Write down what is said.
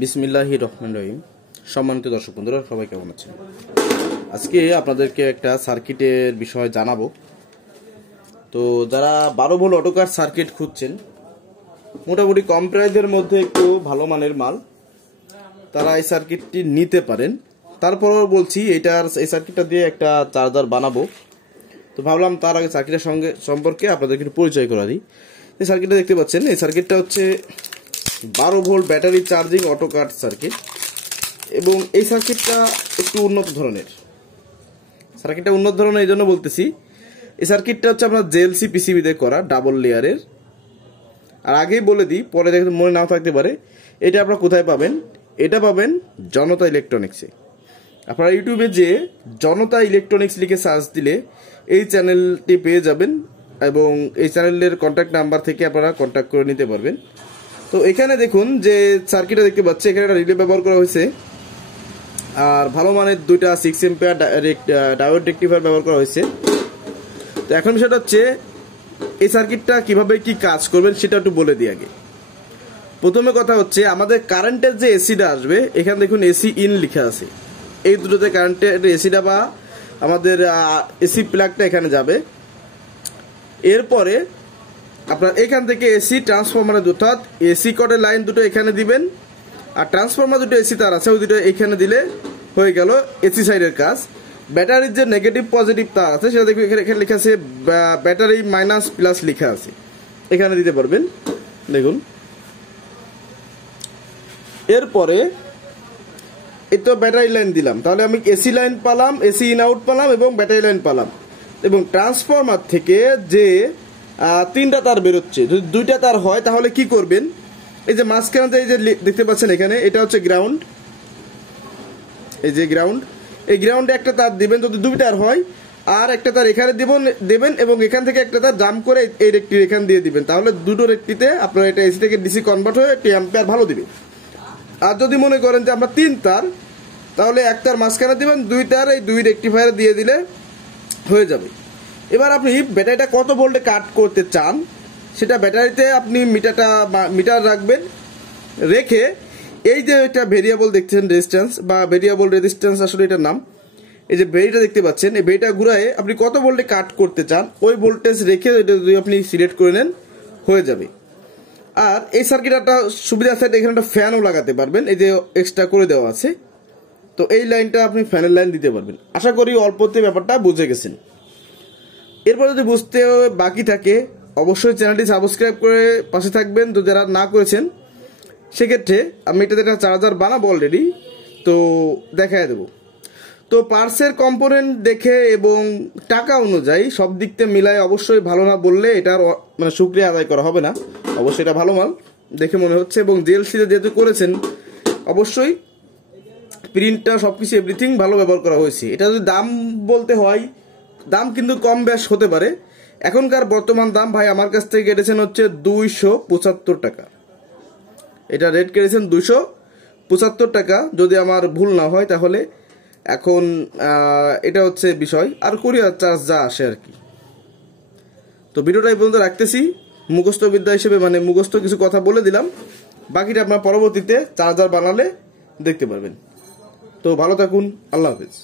বিসমিল্লাহির রহমানির রহিম। সম্মানিত দর্শক বন্ধুরা, সবাই কেমন আছেন? আজকে আপনাদেরকে একটা সার্কিটের বিষয় জানাবো। তো যারা 12 ভোল্ট অটোকার সার্কিট খুঁজছেন, মোটামুটি কম প্রাইসের মধ্যে একটু ভালো মানের মাল, তারা এই সার্কিটটি নিতে পারেন। তারপরও বলছি এই সার্কিটটা দিয়ে একটা চার্জার বানাবো। তো ভাবলাম তার আগে সার্কিটের সম্পর্কে আপনাদেরকে একটু পরিচয় করে দিই। এই সার্কিটটা দেখতে পাচ্ছেন, এই সার্কিটটা হচ্ছে 12 volt battery charging auto cut circuit, এবং এই সার্কিটটা একটু উন্নত ধরনের। সার্কিটটা উন্নত ধরনের এই জন্য বলতেছি, এই সার্কিটটা হচ্ছে আপনার জেএলসি পিসিবি দিয়ে করা, ডাবল লেয়ারের। আর আগেই বলে দিই, পরে দেখতে মনে নাও থাকতে পারে, এটা আপনারা কোথায় পাবেন? এটা পাবেন জনতা ইলেকট্রনিক্সে। আপনারা ইউটিউবে যে জনতা ইলেকট্রনিক্স লিখে সার্চ দিলে এই চ্যানেলটি পেয়ে যাবেন, এবং এই চ্যানেলের কন্ট্যাক্ট নাম্বার থেকে আপনারা কন্ট্যাক্ট করে নিতে পারবেন। তো এখানে দেখুন যে সার্কিটটা দেখতে পাচ্ছি, এখানে একটা রিলে ব্যবহার করা হয়েছে, আর ভালো মানের দুইটা 6 এম্পিয়ার ডায়োড রেকটিফায়ার ব্যবহার করা হয়েছে। তো এখন বিষয়টা হচ্ছে এই সার্কিটটা কিভাবে কি কাজ করবেন সেটা একটু বলে দিই আগে। প্রথমে কথা হচ্ছে, আমাদের কারেন্টের যে এসিটা আসবে, এখানে দেখুন এসি ইন লেখা আছে, এই দুটোতে কারেন্টের এসিটা বা আমাদের এসি প্লাগটা এখানে যাবে। এরপরে আপনার এখান থেকে এসি ট্রান্সফরমারের, অর্থাৎ এসি কটের লাইন দুটো এখানে দিবেন, আর ট্রান্সফরমার দুটো এসি তার আছে, ওই দুটো এখানে দিলে হয়ে গেল এসি সাইডের কাজ। ব্যাটারির যে নেগেটিভ পজিটিভ তার আছে, সেটা দেখুন এখানে লেখা আছে ব্যাটারি মাইনাস প্লাস লেখা আছে, এখানে দিতে পারবেন। দেখুন, এরপরে এই তো ব্যাটারি লাইন দিলাম, তাহলে আমি এসি লাইন পালাম, এসি ইন আউট পালাম, এবং ব্যাটারি লাইন পালাম। এবং ট্রান্সফরমার থেকে যে 3টা তার বেরোচ্ছে, যদি 2টা তার হয় তাহলে কি করবেন? এই যে মাঝখানে এই যে দেখতে পাচ্ছেন এখানে, এটা হচ্ছে গ্রাউন্ড, এই যে গ্রাউন্ড, এই গ্রাউন্ডে একটা তার দিবেন যদি 2টার হয়, আর একটা তার এখানে দেবেন, এবং এখান থেকে একটা তার জাম্প করে এই রেকটির এখান দিয়ে দিবেন। তাহলে দুটো রেকটিতে আপনার এটা এসি থেকে ডিসি কনভার্ট হয়ে একটি অ্যাম্পিয়ার ভালো দিবে। আর যদি মনে করেন যে আমরা 3 তার, তাহলে এক তার মাঝখানে দিবেন, 2 তার এই 2 রেকটিফায়ার দিয়ে দিলে হয়ে যাবে। এবার আপনি ব্যাটারিটা কত ভোল্টে কাট করতে চান, সেটা ব্যাটারিতে আপনি মিটার রাখবেন, রেখে এই যে একটা ভেরিয়েবল দেখছেন রেজিস্ট্যান্স, বা ভেরিয়েবল রেজিস্ট্যান্স আসলে এটার নাম, এই যে ভেরিটা দেখতে পাচ্ছেন, এই ভেরিটা ঘুরায় আপনি কত ভোল্টে কাট করতে চান ওই ভোল্টেজ রেখে এটা যদি আপনি সিলেক্ট করে নেন হয়ে যাবে। আর এই সার্কিটটা সুবিধা আছে, এখানে একটা ফ্যানও লাগাতে পারবেন, এই যে এক্সট্রা করে দেওয়া আছে। তো এই লাইনটা আপনি ফ্যানের লাইন দিতে পারবেন। আশা করি অল্পতে ব্যাপারটা বুঝে গেছেন। এরপর যদি বুঝতে বাকি থাকে, অবশ্যই চ্যানেলটি সাবস্ক্রাইব করে পাশে থাকবেন। তো যারা না করেছেন, সেক্ষেত্রে আমি এটাতে একটা চার্জার বানাবো অলরেডি, তো দেখায় দেবো। তো পার্সের কম্পোনেন্ট দেখে এবং টাকা অনুযায়ী সব দিক থেকে মিলায় অবশ্যই ভালো না বললে এটার মানে শুকরিয়া আদায় করা হবে না। অবশ্যই এটা ভালো মাল দেখে মনে হচ্ছে, এবং জেএলসিতে যেহেতু করেছেন, অবশ্যই প্রিন্টটা সবকিছু এভরিথিং ভালো ব্যবহার করা হয়েছে। এটা যদি দাম বলতে হয়, দাম কিন্তু কম বেশ হতে পারে। এখনকার বর্তমান দাম ভাই আমার কাছ থেকে কেটেছেন হচ্ছে 275 টাকা। এটা রেট কেটেছেন 275 টাকা, যদি আমার ভুল না হয়। তাহলে এখন এটা হচ্ছে বিষয়, আর কুরিয়ার চার্জ যা আসে আর কি। তো ভিডিওটা এই পর্যন্ত রাখতেছি, মুখস্থ বিদ্যা হিসেবে, মানে মুখস্থ কিছু কথা বলে দিলাম, বাকিটা আপনার পরবর্তীতে চার্জার বানালে দেখতে পারবেন। তো ভালো থাকুন, আল্লাহ হাফেজ।